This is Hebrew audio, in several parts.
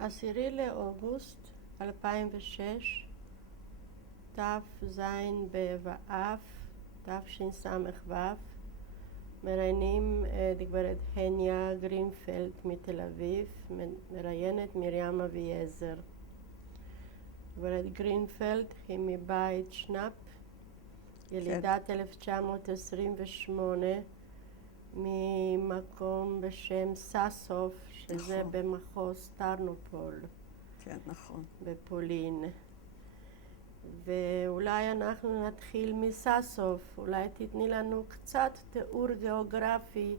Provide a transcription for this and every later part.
10 לאוגוסט 2006, תז באב תשס"ו, מראיינים את גברת הניה גרינפלד מתל אביב, מראיינת מרים אביעזר. גברת גרינפלד היא מבית שנאפ, ילידת 1928, ממקום בשם סאסוב, שזה נכון. במחוז טרנופול. כן, נכון. בפולין. ואולי אנחנו נתחיל מסאסוב, אולי תתני לנו קצת תיאור גיאוגרפי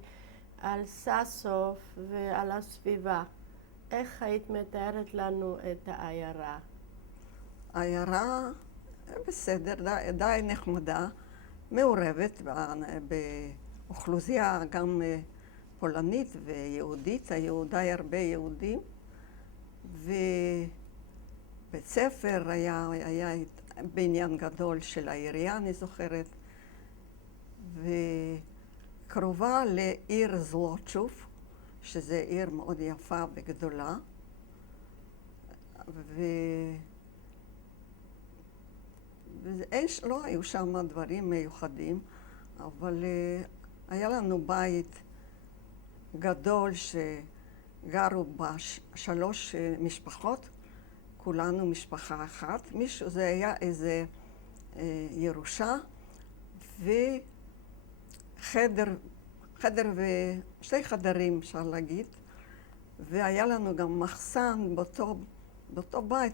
על סאסוב ועל הסביבה. איך היית מתארת לנו את העיירה? העיירה בסדר, די נחמדה, מעורבת באוכלוסייה גם פולנית ויהודית, היו די הרבה יהודים, ובית ספר היה בניין גדול של העירייה, אני זוכרת, וקרובה לעיר זלוצ'וב, שזו עיר מאוד יפה וגדולה, לא היו שם דברים מיוחדים, אבל היה לנו בית גדול שגרו בה 3 משפחות, כולנו משפחה אחת. זה היה איזה ירושה וחדר ושתי חדרים, אפשר להגיד, והיה לנו גם מחסן באותו בית,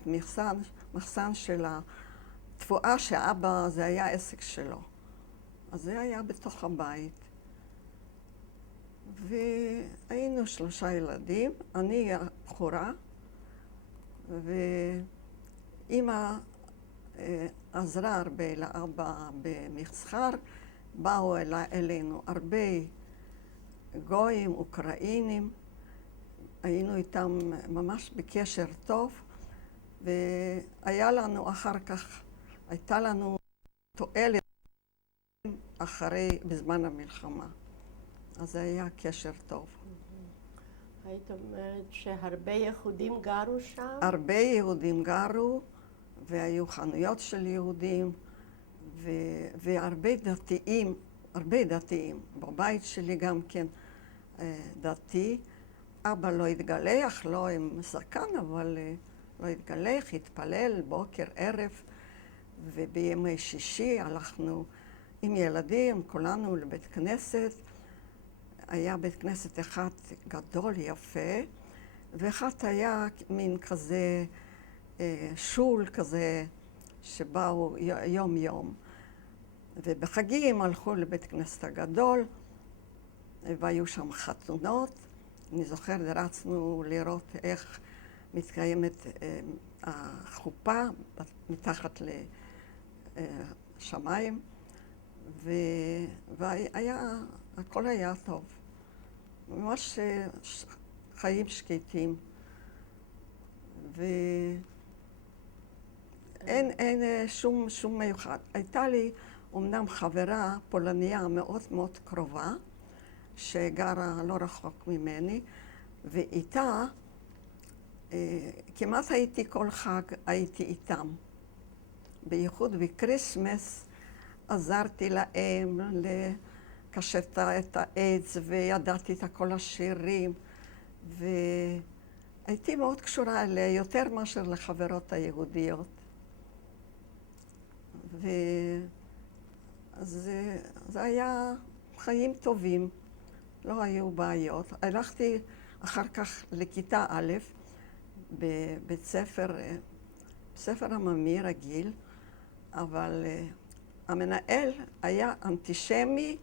מחסן של התבואה שאבא, זה היה עסק שלו. אז זה היה בתוך הבית. והיינו 3 ילדים, אני הבכורה, ואמא עזרה הרבה לאבא במסחר. באו אלינו הרבה גויים, אוקראינים, היינו איתם ממש בקשר טוב, והיה לנו אחר כך, הייתה לנו תועלת בזמן המלחמה. אז זה היה קשר טוב. היית אומרת שהרבה יהודים גרו שם? הרבה יהודים גרו, והיו חנויות של יהודים, והרבה דתיים, הרבה דתיים. בבית שלי גם כן דתי. אבא לא התגלח, לא עם זקן, אבל לא התגלח, התפלל בוקר, ערב, ובימי שישי הלכנו עם ילדים, כולנו לבית כנסת. היה בית כנסת אחד גדול, יפה, ואחד היה מין כזה שול כזה שבאו יום יום. ובחגים הלכו לבית כנסת הגדול, והיו שם חתונות. אני זוכרת, רצנו לראות איך מתקיימת החופה מתחת לשמיים, הכל היה טוב. ממש חיים שקטים. ואין שום מיוחד. הייתה לי אומנם חברה פולניה מאוד מאוד קרובה, שגרה לא רחוק ממני, ואיתה כמעט הייתי כל חג, הייתי איתם. בייחוד בקריסמס עזרתי להם לקשט את העץ, וידעתי את כל השירים, והייתי מאוד קשורה אליה, יותר מאשר לחברות היהודיות. זה היה חיים טובים, לא היו בעיות. הלכתי אחר כך לכיתה א' בבית ספר עממי רגיל, אבל המנהל היה אנטישמי.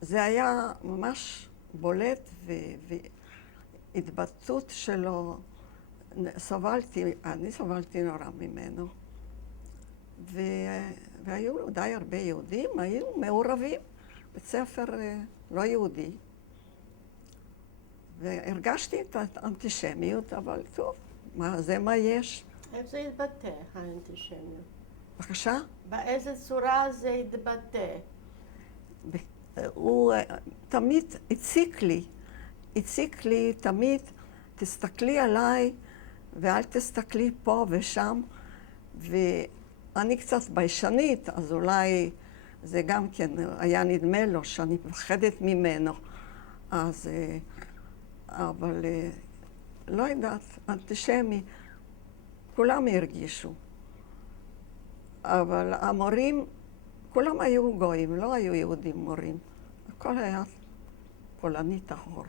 זה היה ממש בולט, והתבטאות שלו, אני סבלתי נורא ממנו. והיו די הרבה יהודים, היו מעורבים, בית ספר לא יהודי. והרגשתי את האנטישמיות, אבל טוב, זה מה יש. איך זה התבטא, האנטישמיות? בבקשה? באיזה צורה זה התבטא? הוא תמיד הציק לי תמיד תסתכלי עליי ואל תסתכלי פה ושם. ואני קצת ביישנית, אז אולי זה גם כן היה נדמה לו שאני מפחדת ממנו. אז, אבל לא יודעת, אנטישמי, כולם הרגישו. אבל המורים, כולם היו גויים, לא היו יהודים מורים. הכל היה פולני טהור.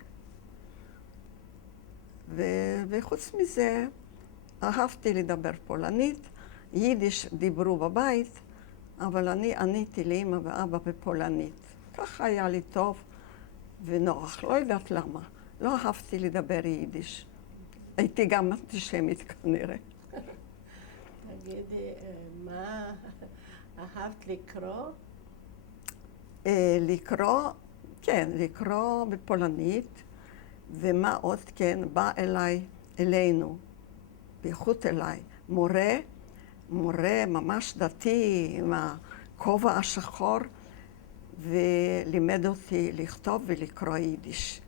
וחוץ מזה, אהבתי לדבר פולנית, יידיש דיברו בבית, אבל אני עניתי לאמא ואבא בפולנית. ככה היה לי טוב ונוח, לא יודעת למה. לא אהבתי לדבר יידיש. הייתי גם אנטישמית כנראה. תגידי, מה אהבת לקרוא? לקרוא, כן, לקרוא בפולנית, ומה עוד כן, בא אלינו, בייחוד אליי, מורה ממש דתי עם הכובע השחור, ולימד אותי לכתוב ולקרוא יידיש.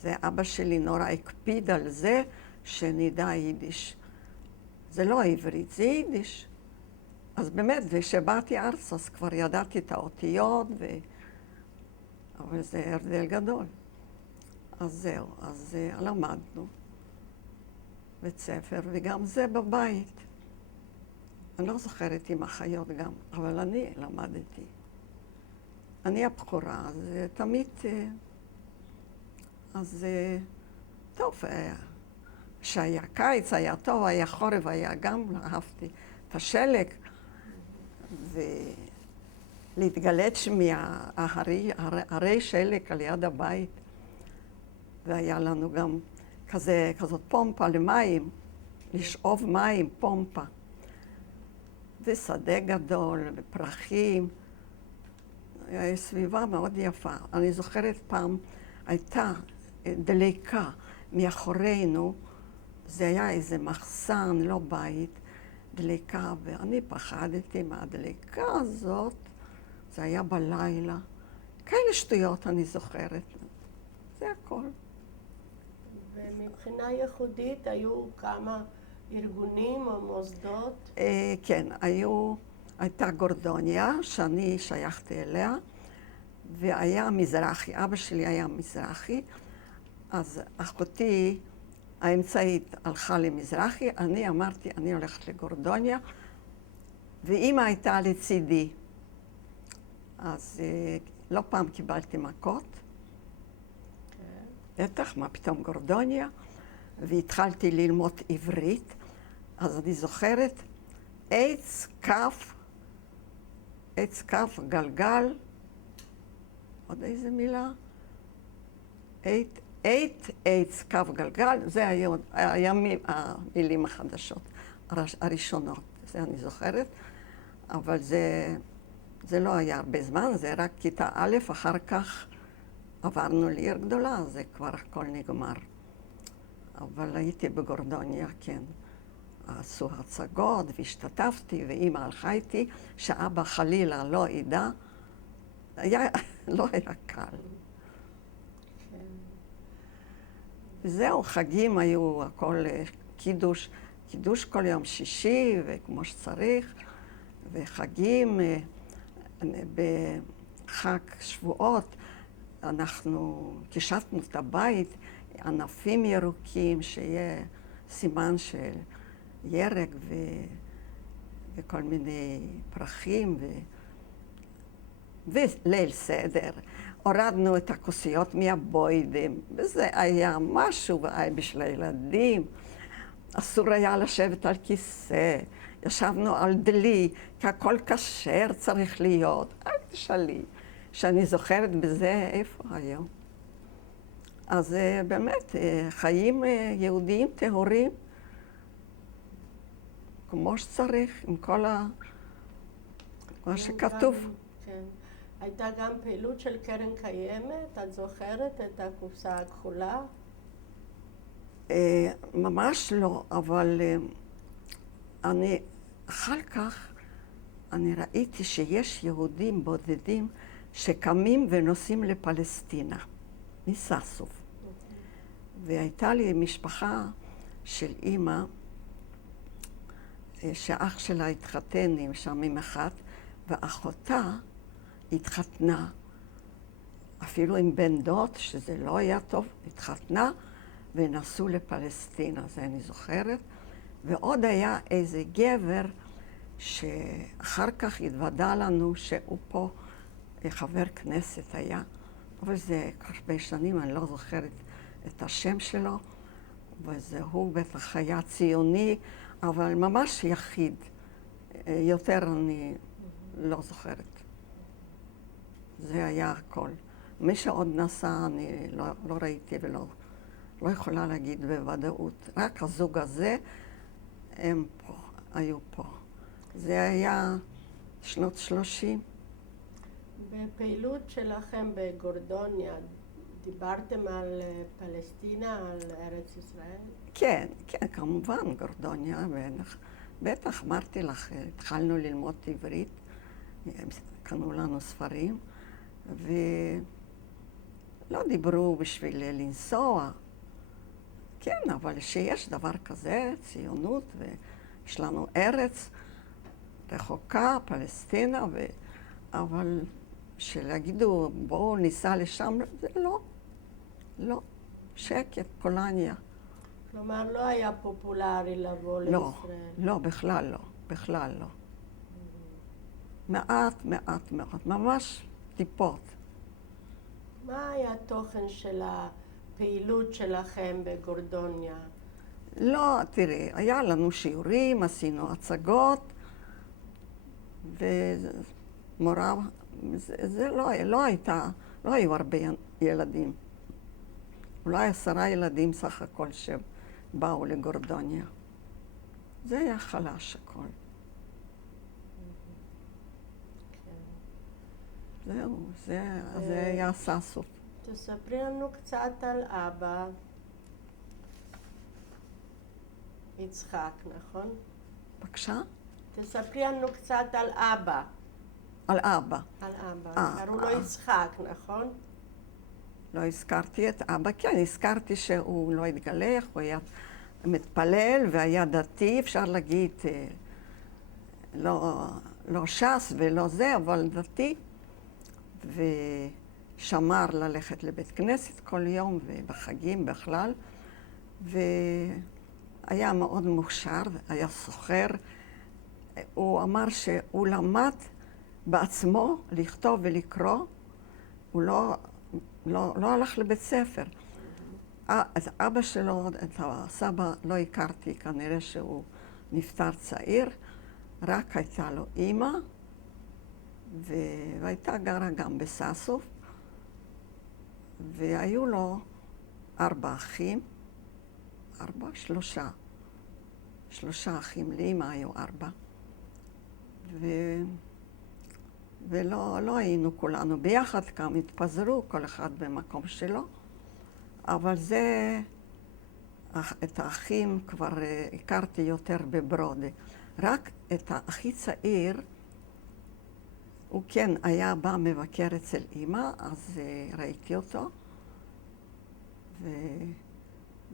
זה אבא שלי נורא הקפיד על זה שנדע יידיש. זה לא עברית, זה יידיש. אז באמת, כשבאתי ארצה, אז כבר ידעתי את האותיות, אבל זה הבדל גדול. אז זהו, אז למדנו בית ספר, וגם זה בבית. אני לא זוכרת עם אחיות גם, אבל אני למדתי. אני הבכורה, אז תמיד... אז טוב, כשהיה קיץ היה טוב, היה חורף, היה גם, אהבתי את השלג, ולהתגלץ' מהרי שלג על יד הבית. והיה לנו גם כזאת פומפה למים, לשאוב מים, פומפה. ושדה גדול, ופרחים. סביבה מאוד יפה. אני זוכרת פעם, הייתה דליקה מאחורינו, זה היה איזה מחסן, לא בית, דליקה, ואני פחדתי מהדליקה הזאת, זה היה בלילה. כאלה שטויות אני זוכרת. זה הכל. ומבחינה ייחודית היו כמה ארגונים או מוסדות? כן, הייתה גורדוניה, שאני שייכתי אליה, והיה מזרחי, אבא שלי היה מזרחי, אז אחותי האמצעית הלכה למזרחי, אני אמרתי, אני הולכת לגורדוניה, ואמא הייתה לצידי. אז לא פעם קיבלתי מכות. בטח, מה פתאום גורדוניה? והתחלתי ללמוד עברית, אז אני זוכרת, עץ, כף, גלגל, עוד איזה מילה? עץ, כף, גלגל, זה היה המילים החדשות, הראשונות, זה אני זוכרת, אבל זה לא היה הרבה זמן, זה רק כיתה א', אחר כך עברנו לעיר גדולה, זה כבר הכל נגמר. אבל הייתי בגורדוניה, כן. עשו הצגות והשתתפתי, ואמא הלכה איתי, שאבא חלילה לא ידע, לא היה קל. וזהו, חגים היו הכל קידוש כל יום שישי, וכמו שצריך, וחגים, בחג שבועות, אנחנו קישטנו את הבית, ענפים ירוקים, שיהיה סימן של ירק וכל מיני פרחים, וליל סדר. הורדנו את הכוסיות מהבוידם, וזה היה משהו בשביל הילדים. אסור היה לשבת על כיסא, ישבנו על דלי, כי הכל כשר צריך להיות. אל תשאלי, שאני זוכרת בזה איפה היום. אז באמת, חיים יהודיים טהורים, כמו שצריך, עם כל מה שכתוב. כן. הייתה גם פעילות של קרן קיימת, את זוכרת את הקופסה הכחולה? ממש לא, אבל אחר כך אני ראיתי שיש יהודים בודדים שקמים ונוסעים לפלסטינה, מסאסוב. והייתה לי משפחה של אימא, שאח שלה התחתן עם שם עם אחת, ואחותה התחתנה, אפילו עם בן דוד, שזה לא היה טוב, התחתנה, ונסעו לפלסטינה, זה אני זוכרת. ועוד היה איזה גבר שאחר כך התוודע לנו שהוא פה חבר כנסת היה, אבל זה הרבה שנים, אני לא זוכרת את השם שלו, והוא בטח היה ציוני, אבל ממש יחיד. יותר אני לא זוכרת. זה היה הכל. מי שעוד נסע אני לא ראיתי ולא יכולה להגיד בוודאות. רק הזוג הזה, הם פה, היו פה. זה היה שנות 30. בפעילות שלכם בגורדוניה, דיברתם על פלסטינה, על ארץ ישראל? כן, כן, כמובן, גורדוניה, בטח, אמרתי לך, התחלנו ללמוד עברית, קנו לנו ספרים, ולא דיברו בשביל לנסוע. כן, אבל שיש דבר כזה, ציונות, ויש לנו ארץ רחוקה, פלסטינה, אבל שלהגידו בואו ניסע לשם, זה לא, שקט, פולניה. כלומר, לא היה פופולרי לבוא לישראל. לא, בכלל לא. מעט, ממש טיפות. מה היה התוכן של הפעילות שלכם בגורדוניה? לא, תראי, היה לנו שיעורים, עשינו הצגות, ומורה, זה לא היו הרבה ילדים. אולי 10 ילדים סך הכל שבאו לגורדוניה. זה היה חלש הכל. זהו, זה היה סאסו. תספרי לנו קצת על אבא. יצחק, נכון? בבקשה? תספרי לנו קצת על אבא. על אבא. על אבא. קראו לו יצחק, נכון? לא הזכרתי את אבא, כן, הזכרתי שהוא לא התגלח, הוא היה מתפלל והיה דתי, אפשר להגיד, לא ש"ס ולא זה, אבל דתי, ושמר ללכת לבית כנסת כל יום ובחגים בכלל, והיה מאוד מוכשר, היה סוחר. הוא אמר שהוא למד בעצמו לכתוב ולקרוא, הוא לא הלך לבית ספר. אז אבא שלו, את הסבא לא הכרתי, כנראה שהוא נפטר צעיר, רק הייתה לו אימא, והייתה גרה גם בסאסוף, והיו לו 4 אחים, 3 אחים, לאמא היו 4, ולא היינו כולנו ביחד, גם התפזרו, כל אחד במקום שלו, אבל את האחים כבר הכרתי יותר בברודה. רק את הכי צעיר, הוא כן היה בא מבקר אצל אמא, אז ראיתי אותו,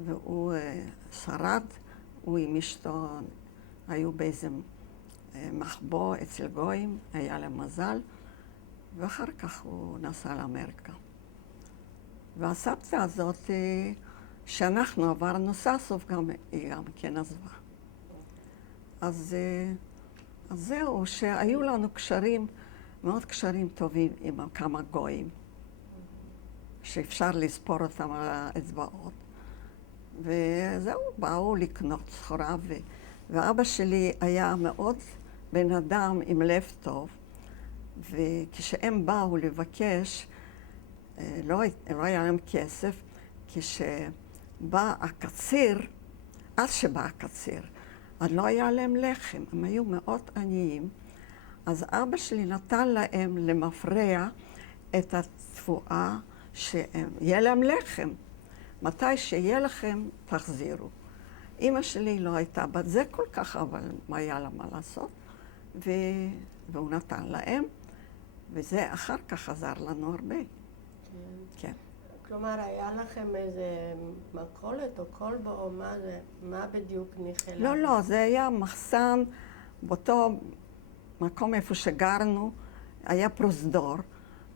והוא שרד, הוא עם אשתו, היו באיזה מחבוא אצל גויים, היה להם מזל, ואחר כך הוא נסע לאמריקה. והסבתא הזאת, שאנחנו עברנו סאסוף, היא גם כן עזבה. אז זהו, שהיו לנו קשרים, מאוד קשרים טובים עם כמה גויים, שאפשר לספור אותם על האצבעות. וזהו, באו לקנות סחורה, ואבא שלי היה מאוד בן אדם עם לב טוב, וכשהם באו לבקש, לא היה להם כסף, כשבא הקציר, אז שבא הקציר, אז לא היה להם לחם, הם היו מאוד עניים, אז אבא שלי נתן להם למפרע את התבואה שיהיה להם לחם. מתי שיהיה לכם, תחזירו. אמא שלי לא הייתה בת זה כל כך, אבל מה היה לה מה לעשות? והוא נתן להם, וזה אחר כך עזר לנו הרבה. כן. כלומר, היה לכם איזה מכולת או כלבו, או מה זה? מה בדיוק ניחלה? לא, לא, זה היה מחסן באותו מקום איפה שגרנו, היה פרוזדור,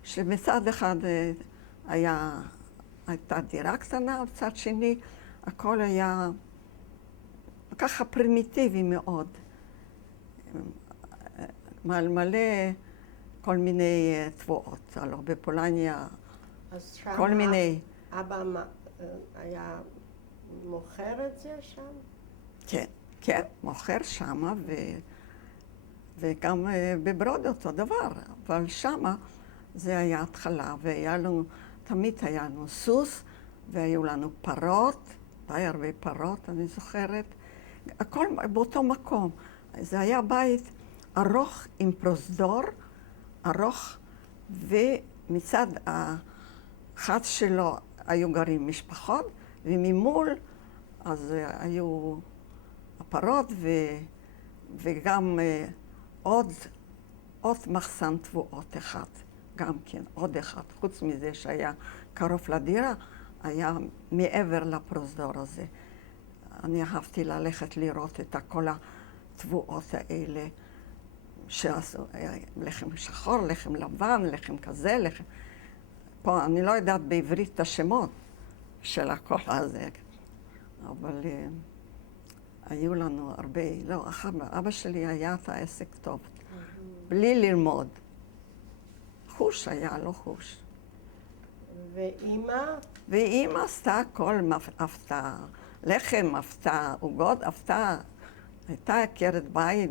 שמצד אחד הייתה דירה קטנה, מצד שני הכל היה ככה פרימיטיבי מאוד. מלא כל מיני תבואות, הלוא בפולניה, כל מיני. אבא היה מוכר את זה שם? כן, כן, מוכר שמה, וגם בברוד אותו דבר, אבל שמה זה היה התחלה, תמיד היה לנו סוס, והיו לנו פרות, די הרבה פרות, אני זוכרת, הכל באותו מקום. זה היה בית ארוך עם פרוזדור, ארוך, ומצד אחד שלו היו גרים משפחות, וממול אז היו הפרות וגם עוד מחסן תבואות אחד, גם כן, עוד אחד. חוץ מזה שהיה קרוב לדירה, היה מעבר לפרוזדור הזה. אני אהבתי ללכת לראות את כל התבואות האלה, שעשו לחם שחור, לחם לבן, לחם כזה, לחם... פה אני לא יודעת בעברית את השמות של הכל הזה, אבל היו לנו הרבה, לא, אבא שלי היה את העסק טוב, בלי ללמוד. חוש היה, לא חוש. ואימא? ואימא עשתה הכל, עפתה לחם, עפתה עוגות, הייתה עקרת בית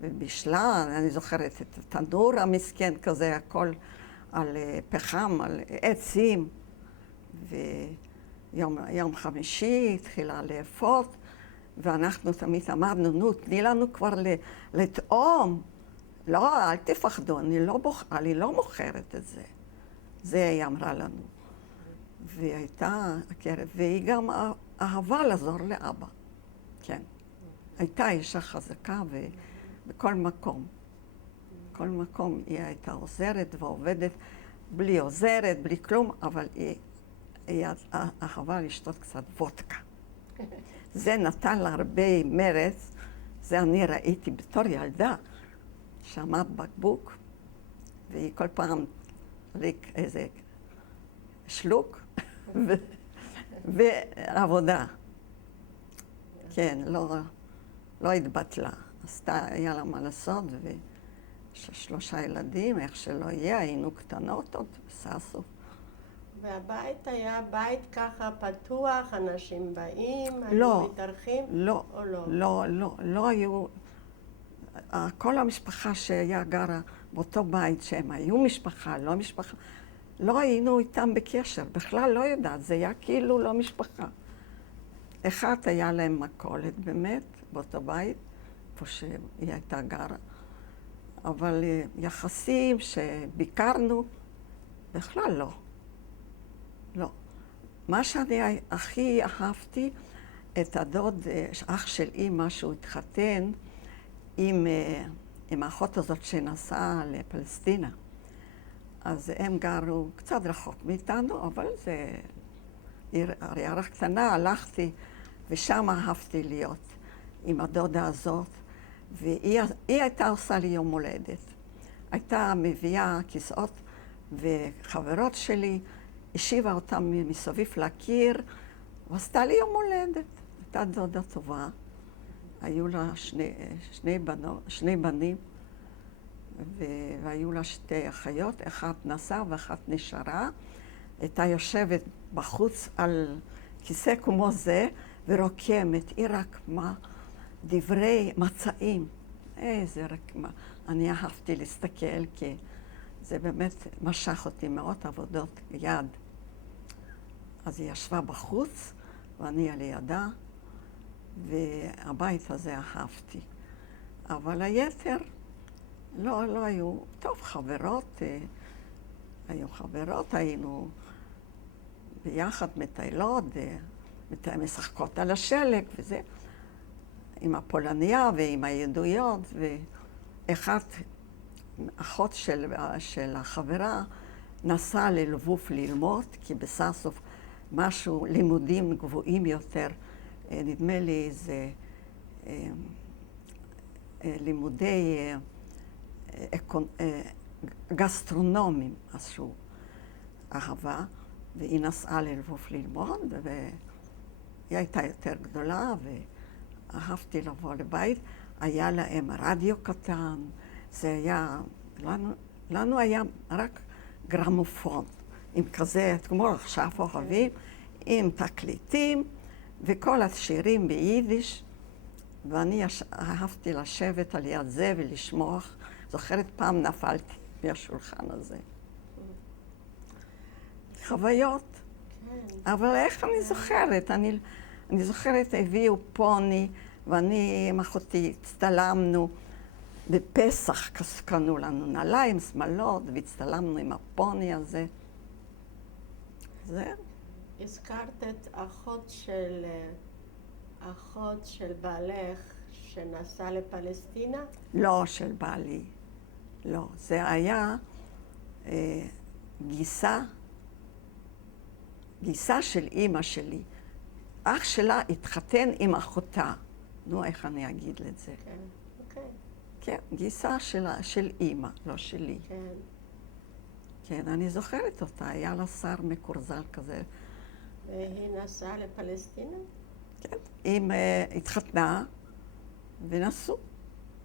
ובישלה, אני זוכרת את התנור המסכן כזה, הכל על פחם, על עצים. ויום חמישי התחילה לאפות, ואנחנו תמיד אמרנו, נו, תני לנו כבר לטעום. לא, אל תפחדו, אני לא מוכרת את זה. זה היא אמרה לנו. והייתה עקרת, והיא גם אהבה לעזור לאבא. כן. הייתה אישה חזקה בכל מקום. בכל מקום היא הייתה עוזרת ועובדת, בלי עוזרת, בלי כלום, אבל היא אהבה לשתות קצת וודקה. זה נתן לה הרבה מרץ, זה אני ראיתי בתור ילדה, שעמד בקבוק, והיא כל פעם ריק איזה שלוק, ועבודה. כן, לא התבטלה. היה לה מה לעשות, ושלושה ילדים, איך שלא יהיה, היינו קטנות עוד, בססו. והבית היה בית ככה פתוח, אנשים באים, לא, היו מתארחים? לא, או לא? לא, לא, לא היו... כל המשפחה שהיה גרה באותו בית, שהם היו משפחה, לא משפחה, לא היינו איתם בקשר, בכלל לא יודעת, זה היה כאילו לא משפחה. אחד היה להם מכולת באמת, באותו בית, איפה שהיא הייתה גרה, אבל יחסים שביקרנו, בכלל לא. לא. מה שאני הכי אהבתי, את הדוד, אח של אמא, שהוא התחתן עם האחות הזאת שנסעה לפלסטינה. אז הם גרו קצת רחוק מאיתנו, אבל זה עיירה קטנה, הלכתי, ושם אהבתי להיות עם הדודה הזאת, והיא הייתה עושה לי יום הולדת. הייתה מביאה כיסאות, וחברות שלי השיבה אותם מסביב לקיר, ועשתה לי יום הולדת. הייתה דודה טובה, היו לה שני בנים, והיו לה שתי אחיות, אחת נסעה ואחת נשארה. הייתה יושבת בחוץ על כיסא כמו זה, ורוקמת, היא רקמה דברי מצעים. איזה רקמה. אני אהבתי להסתכל, כי זה באמת משך אותי מאוד עבודות יד. אז היא ישבה בחוץ, ואני על ידה, והבית הזה אהבתי. אבל היתר לא היו, טוב, חברות, היו חברות, היינו ביחד מטיילות, משחקות על השלג וזה, עם הפולניה ועם הידויות, ואחת, אחות של החברה, נסע ללבוב ללמוד, כי בסאסוב משהו, לימודים גבוהים יותר, נדמה לי זה לימודי גסטרונומיים, אז שהוא אהבה, והיא נסעה ללבוב ללמוד, והיא הייתה יותר גדולה, ואהבתי לבוא לבית. היה להם רדיו קטן, זה היה, לנו היה רק גרמופון, עם כזה, כמו עכשיו אוהבים, עם תקליטים, וכל השירים ביידיש, ואני אהבתי לשבת על יד זה ולשמוע. זוכרת פעם נפלתי מהשולחן הזה. חוויות. אבל איך אני זוכרת? אני זוכרת, הביאו פוני, ואני עם אחותי הצטלמנו בפסח, קנו לנו נעליים, שמלות, והצטלמנו עם הפוני הזה. זהו. הזכרת את אחות של בעלך שנסעה לפלסטינה? לא, של בעלי. לא, זה היה גיסה של אימא שלי. אח שלה התחתן עם אחותה. נו, איך אני אגיד את זה? כן, אוקיי. כן, גיסה של אימא, לא שלי. כן. כן, אני זוכרת אותה, היה לה שר מקורזל כזה. והיא נסעה לפלסטינה? כן, היא התחתנה ונסעו.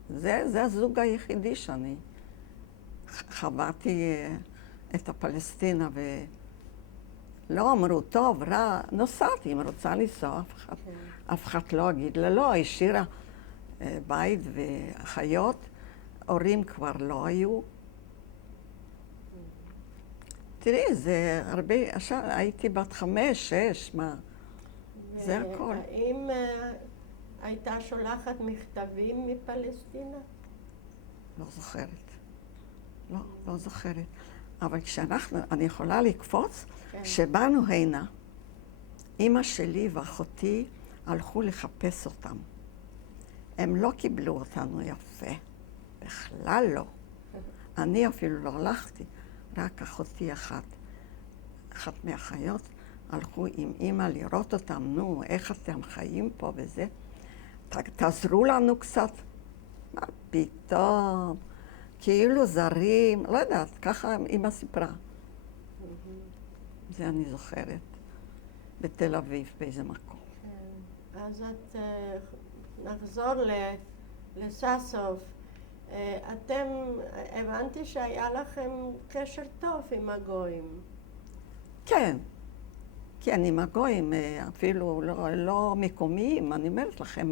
זה הזוג היחידי שאני חוויתי את הפלסטינה, ולא אמרו, טוב, רע, נוסעתי, אם רוצה לנסוע, אף אחד לא אגיד לה, לא, השאירה בית ואחיות, הורים כבר לא היו. תראי, זה הרבה, הייתי בת 5, 6, מה? זה הכל. האם הייתה שולחת מכתבים מפלסטינה? לא זוכרת. לא זוכרת. אבל אני יכולה לקפוץ, כשבאנו הנה, אמא שלי ואחותי הלכו לחפש אותם. הם לא קיבלו אותנו יפה. בכלל לא. אני אפילו לא הלכתי. רק אחותי אחת מהאחיות, הלכו עם אמא לראות אותם, נו, איך אתם חיים פה וזה. תעזרו לנו קצת. מה פתאום? כאילו זרים, לא יודעת, ככה אמא סיפרה. זה אני זוכרת. בתל אביב, באיזה מקום. כן. אז נחזור לסאסוב. אתם, הבנתי שהיה לכם קשר טוב עם הגויים. כן. כן, עם הגויים, אפילו לא מקומיים. אני אומרת לכם,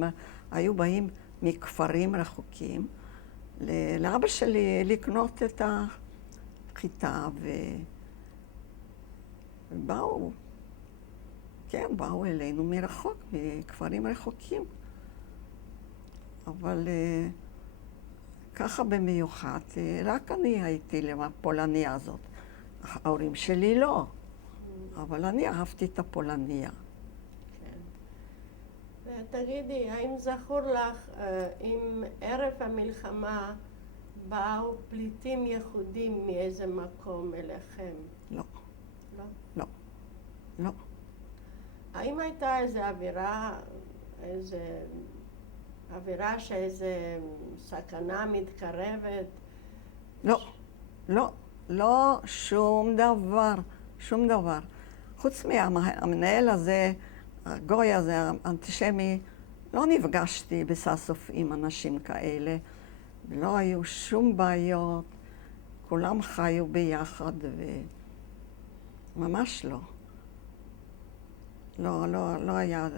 היו באים מכפרים רחוקים לאבא שלי לקנות את החיטה, ובאו, כן, באו אלינו מרחוק, מכפרים רחוקים. אבל ככה במיוחד, רק אני הייתי לפולניה הזאת. ההורים שלי לא, אבל אני אהבתי את הפולניה. כן. ותגידי, האם זכור לך אם ערב המלחמה באו פליטים יהודים מאיזה מקום אליכם? לא. לא? לא. לא. האם הייתה אווירה שאיזה סכנה מתקרבת? לא. לא. לא, שום דבר. שום דבר. חוץ מהמנהל הזה, הגוי הזה, האנטישמי, לא נפגשתי בסאסוף עם אנשים כאלה. לא היו שום בעיות. כולם חיו ביחד ממש לא. לא היה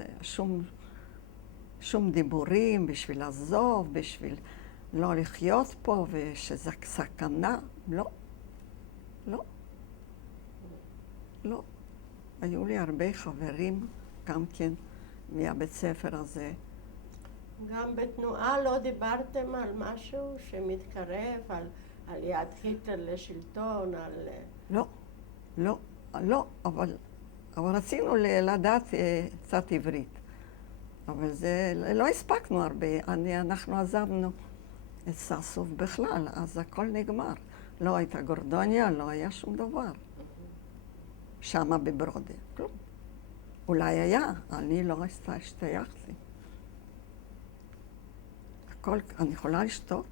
שום דיבורים בשביל לעזוב, בשביל לא לחיות פה, ושזה סכנה. לא. לא. לא. היו לי הרבה חברים, גם כן, מהבית ספר הזה. גם בתנועה לא דיברתם על משהו שמתקרב, על עליית היטלר לשלטון, על... לא. לא. לא. אבל רצינו לדעת קצת עברית. אבל זה, לא הספקנו הרבה. אנחנו עזבנו את סאסוב בכלל, אז הכל נגמר. לא הייתה גורדוניה, לא היה שום דבר. שמה בברודה, כלום. אולי היה, אני לא השתייכתי. הכל, אני יכולה לשתות?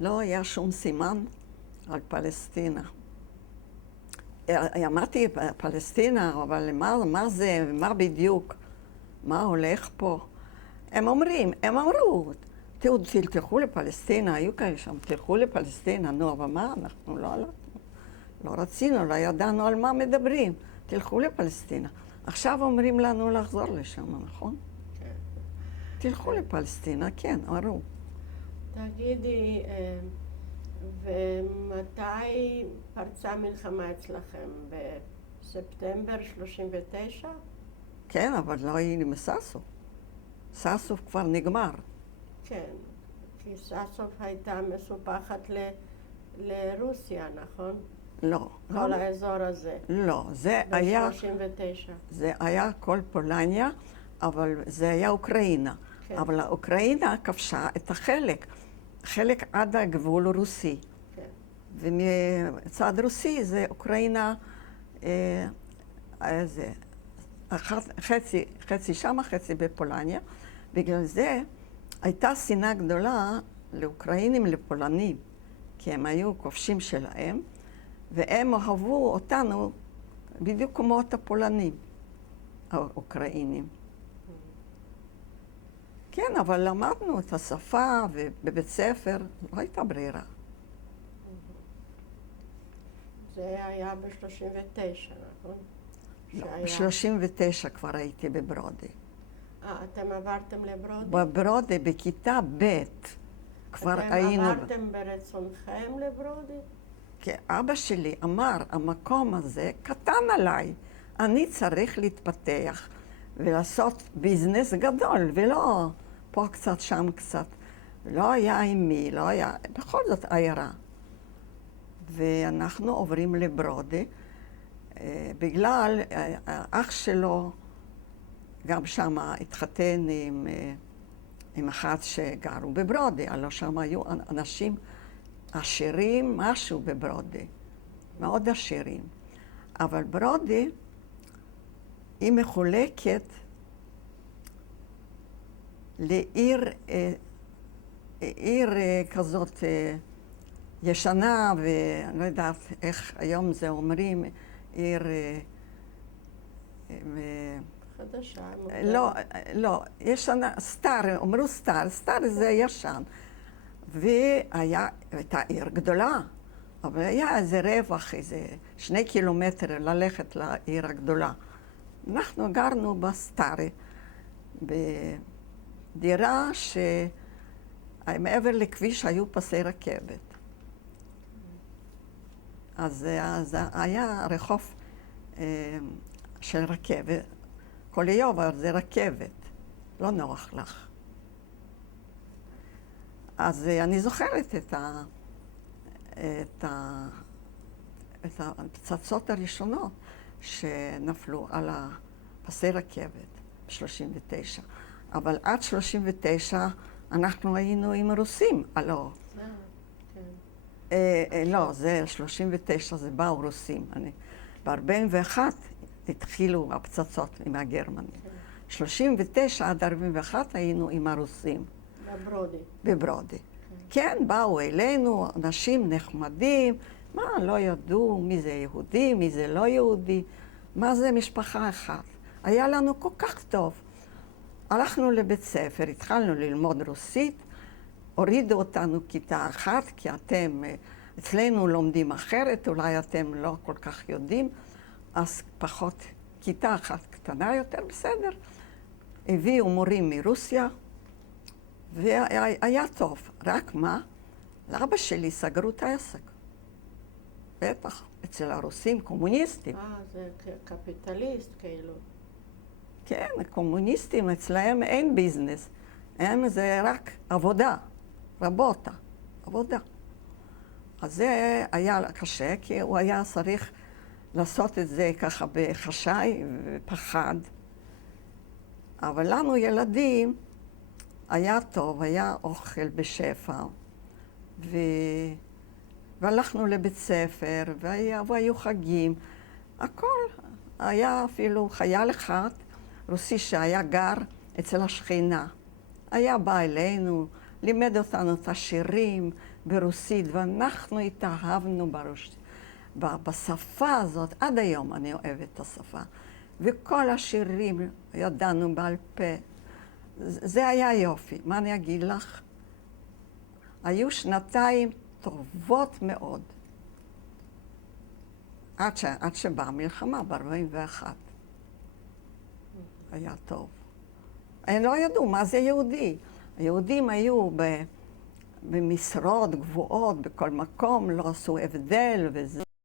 לא היה שום סימן על פלסטינה. אמרתי פלסטינה, אבל מה זה, מה בדיוק, מה הולך פה? הם אמרו, תלכו לפלסטינה, היו כאלה שם, תלכו לפלסטינה, נו, אבל מה, אנחנו לא רצינו, לא ידענו על מה מדברים, תלכו לפלסטינה. עכשיו אומרים לנו לחזור לשם, נכון? כן. תלכו לפלסטינה, כן, אמרו. תגידי, ומתי פרצה מלחמה אצלכם? בספטמבר 39? כן, אבל לא היינו מסאסוף. סאסוף כבר נגמר. כן, כי סאסוף הייתה מסופחת לרוסיה, נכון? לא. כל האזור הזה. לא, זה היה... ב-39. זה היה כל פולניה, אבל זה היה אוקראינה. כן. אבל אוקראינה כבשה את חלק עד הגבול הרוסי. כן. ומצד רוסי זה אוקראינה, חצי שמה, חצי בפולניה. בגלל זה הייתה שנאה גדולה לאוקראינים, לפולנים, כי הם היו כובשים שלהם, והם אהבו אותנו בדיוק כמו את הפולנים, האוקראינים. כן, אבל למדנו את השפה, ובבית ספר לא הייתה ברירה. זה היה ב-39, נכון? לא, ב-39 כבר הייתי בברודי. אתם עברתם לברודי? בברודי, בכיתה ב' כבר היינו... אתם עברתם ברצונכם לברודי? כי אבא שלי אמר, המקום הזה קטן עליי, אני צריך להתפתח ולעשות ביזנס גדול, ולא פה קצת, שם קצת. לא היה עם מי, לא היה, בכל זאת עיירה. ואנחנו עוברים לברודי, בגלל אח שלו גם שם התחתן עם אחת שגרו בברודי, הלוא שם היו אנשים עשירים, משהו בברודי, מאוד עשירים. אבל ברודי היא מחולקת לעיר כזאת ישנה, ואני לא יודעת איך היום זה אומרים, עיר... חדשה. לא, ישנה, סטאר, אומרו סטאר זה ישן. והייתה עיר גדולה, אבל היה איזה רווח, איזה 2 קילומטר ללכת לעיר הגדולה. אנחנו גרנו בסטארי, בדירה שמעבר לכביש היו פסי רכבת. אז היה רחוב של רכבת, כל יום, אבל זה רכבת, לא נוח לך. אז אני זוכרת את הפצצות הראשונות שנפלו על הפסי רכבת ב-39. אבל עד 39 אנחנו היינו עם הרוסים, הלא. לא, זה 39, זה באו רוסים. ב-41 התחילו הפצצות עם הגרמנים. 39 עד 41 היינו עם הרוסים. בברודי. בברודי. כן, באו אלינו אנשים נחמדים, מה, לא ידעו מי זה יהודי, מי זה לא יהודי, מה זה משפחה אחת. היה לנו כל כך טוב. הלכנו לבית ספר, התחלנו ללמוד רוסית, הורידו אותנו כיתה אחת, כי אתם, אצלנו לומדים אחרת, אולי אתם לא כל כך יודעים, אז פחות, כיתה אחת קטנה יותר, בסדר. הביאו מורים מרוסיה, והיה טוב. רק מה? לאבא שלי סגרו את העסק. בטח, אצל הרוסים, קומוניסטים. זה קפיטליסט כאילו. כן, קומוניסטים, אצלהם אין ביזנס. הם זה רק עבודה, רבוטה, עבודה. אז זה היה קשה, כי הוא היה צריך לעשות את זה ככה בחשאי ופחד. אבל לנו ילדים היה טוב, היה אוכל בשפע, והלכנו לבית ספר, והיו חגים. הכל. היה אפילו חייל אחד, רוסי שהיה גר אצל השכינה. היה בא אלינו, לימד אותנו את השירים ברוסית, ואנחנו התאהבנו בשפה הזאת. עד היום אני אוהבת את השפה. וכל השירים ידענו בעל פה. זה היה יופי. מה אני אגיד לך? היו שנתיים טובות מאוד. עד שבאה המלחמה ב-41. היה טוב. הם לא ידעו מה זה יהודי. היהודים היו במשרות גבוהות בכל מקום, לא עשו הבדל וזה.